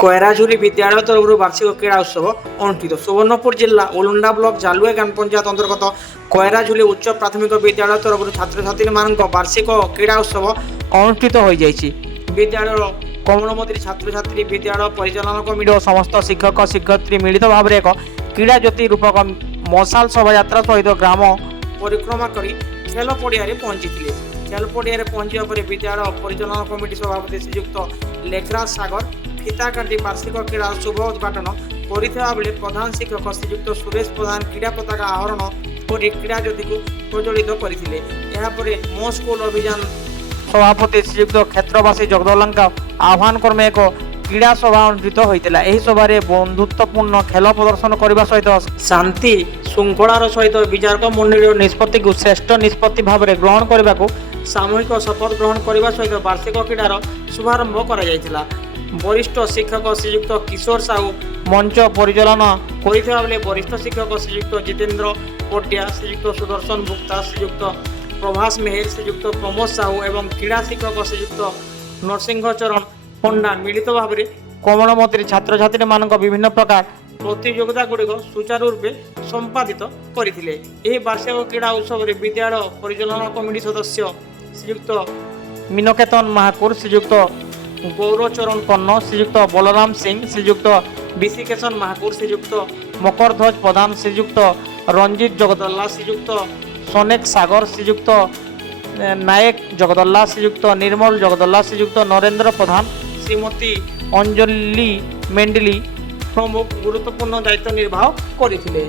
কয়রাঝুরি বিদ্যালয় তরফରୁ বার্ষিক ক্রীড়া উৎসব অনুষ্ঠিত। সুবর্ণপুর জেলা ওলন্ডা ব্লক জালুয়া গ্রাম পঞ্চায়েত অন্তর্গত কয়রাঝুলি উচ্চ প্রাথমিক বিদ্যালয় তরফରୁ ছাত্রছাত্রীମାନଙ୍କ বার্ষিକ କ୍ରୀଡ଼ା ଉତ୍ସବ ଅନୁଷ୍ଠିତ ହୋଇଯାଇଛି। ବିଦ୍ୟାଳୟର କମଳମନ୍ତ୍ରୀ ଛାତ୍ରଛାତ୍ରୀ, ବିଦ୍ୟାଳୟ ପରିଚାଳନା କମିଟି ଓ ସମସ୍ତ ଶିକ୍ଷକ ଶିକ୍ଷୟିତ୍ରୀ ମିଳିତ ଭାବରେ ଏକ କ୍ରୀଡ଼ା ଜ୍ୟୋତି ରୂପକ ମଶାଲ ଶୋଭାଯାତ୍ରା ସହିତ ଗ୍ରାମ ପରିକ୍ରମା କରି ଖେଳ ପଡ଼ିଆରେ ପହଞ୍ଚିଥିଲେ। ଖେଳ ପଡ଼ିଆରେ ପହଞ୍ଚିବା ପରେ ବିଦ୍ୟାଳୟ ପରିଚାଳନା କମିଟି ସଭାପତି ଶ୍ରୀଯୁକ୍ତ ଲେଖରାଜ ସାଗର ଫିତା କାଟି ବାର୍ଷିକ କ୍ରୀଡ଼ା ଶୁଭ ଉଦ୍ଘାଟନ କରିଥିବା ବେଳେ ପ୍ରଧାନ ଶିକ୍ଷକ ଶ୍ରୀଯୁକ୍ତ ସୁରେଶ ପ୍ରଧାନ କ୍ରୀଡ଼ା ପତାକା ଆହରଣ କରି କ୍ରୀଡ଼ା ଜ୍ୟୋତିକୁ ପ୍ରଜ୍ୱଳିତ କରିଥିଲେ। ଏହାପରେ ମୋ ସ୍କୁଲ ଅଭିଯାନ ସଭାପତି ଶ୍ରୀଯୁକ୍ତ କ୍ଷେତ୍ରବାସୀ ଜଗଦଲଙ୍କ ଆହ୍ୱାନ କ୍ରମେ ଏକ କ୍ରୀଡ଼ା ସଭା ଅନୁଷ୍ଠିତ ହୋଇଥିଲା। ଏହି ସଭାରେ ବନ୍ଧୁତ୍ୱପୂର୍ଣ୍ଣ ଖେଳ ପ୍ରଦର୍ଶନ କରିବା ସହିତ ଶାନ୍ତି ଶୃଙ୍ଖଳାର ସହିତ ବିଚାରକ ମଣ୍ଡଳୀର ନିଷ୍ପତ୍ତିକୁ ଶ୍ରେଷ୍ଠ ନିଷ୍ପତ୍ତି ଭାବରେ ଗ୍ରହଣ କରିବାକୁ ସାମୂହିକ ଶପଥ ଗ୍ରହଣ କରିବା ସହିତ ବାର୍ଷିକ କ୍ରୀଡ଼ାର ଶୁଭାରମ୍ଭ କରାଯାଇଥିଲା। ବରିଷ୍ଠ ଶିକ୍ଷକ ଶ୍ରୀଯୁକ୍ତ କିଶୋର ସାହୁ ମଞ୍ଚ ପରିଚାଳନା କରିଥିବା ବେଳେ ବରିଷ୍ଠ ଶିକ୍ଷକ ଶ୍ରୀଯୁକ୍ତ ଜିତେନ୍ଦ୍ର ପଟ୍ଟିଆ, ଶ୍ରୀଯୁକ୍ତ ସୁଦର୍ଶନ ଭୁକ୍ତା, ଶ୍ରୀଯୁକ୍ତ ପ୍ରଭାସ ମେହେର, ଶ୍ରୀଯୁକ୍ତ ପ୍ରମୋଦ ସାହୁ ଏବଂ କ୍ରୀଡ଼ା ଶିକ୍ଷକ ଶ୍ରୀଯୁକ୍ତ ନରସିଂହ ଚରଣ ପଣ୍ଡା ମିଳିତ ଭାବରେ କମଳମନ୍ତ୍ରୀ ଛାତ୍ରଛାତ୍ରୀମାନଙ୍କ ବିଭିନ୍ନ ପ୍ରକାର ପ୍ରତିଯୋଗିତା ଗୁଡ଼ିକ ସୁଚାରୁ ରୂପେ ସମ୍ପାଦିତ କରିଥିଲେ। ଏହି ବାର୍ଷିକ କ୍ରୀଡ଼ା ଉତ୍ସବରେ ବିଦ୍ୟାଳୟ ପରିଚାଳନା କମିଟି ସଦସ୍ୟ ଶ୍ରୀଯୁକ୍ତ ମୀନକେତନ ମହାକୁର, ଶ୍ରୀଯୁକ୍ତ ଗୌରଚରଣ କନ୍ନ, ଶ୍ରୀଯୁକ୍ତ ବଳରାମ ସିଂ, ଶ୍ରୀଯୁକ୍ତ ବିଶିକେଶନ ମହାକୁର, ଶ୍ରୀଯୁକ୍ତ ମକରଧ୍ୱଜ ପ୍ରଧାନ, ଶ୍ରୀଯୁକ୍ତ ରଞ୍ଜିତ ଜଗଦଲ୍ଲା, ଶ୍ରୀଯୁକ୍ତ ସନେକ ସାଗର, ଶ୍ରୀଯୁକ୍ତ ନାୟକ ଜଗଦଲ୍ଲା, ଶ୍ରୀଯୁକ୍ତ ନିର୍ମଳ ଜଗଦଲ୍ଲା, ଶ୍ରୀଯୁକ୍ତ ନରେନ୍ଦ୍ର ପ୍ରଧାନ, ଶ୍ରୀମତୀ ଅଞ୍ଜଲି ମେଣ୍ଡିଲି ପ୍ରମୁଖ ଗୁରୁତ୍ୱପୂର୍ଣ୍ଣ ଦାୟିତ୍ୱ ନିର୍ବାହ କରିଥିଲେ।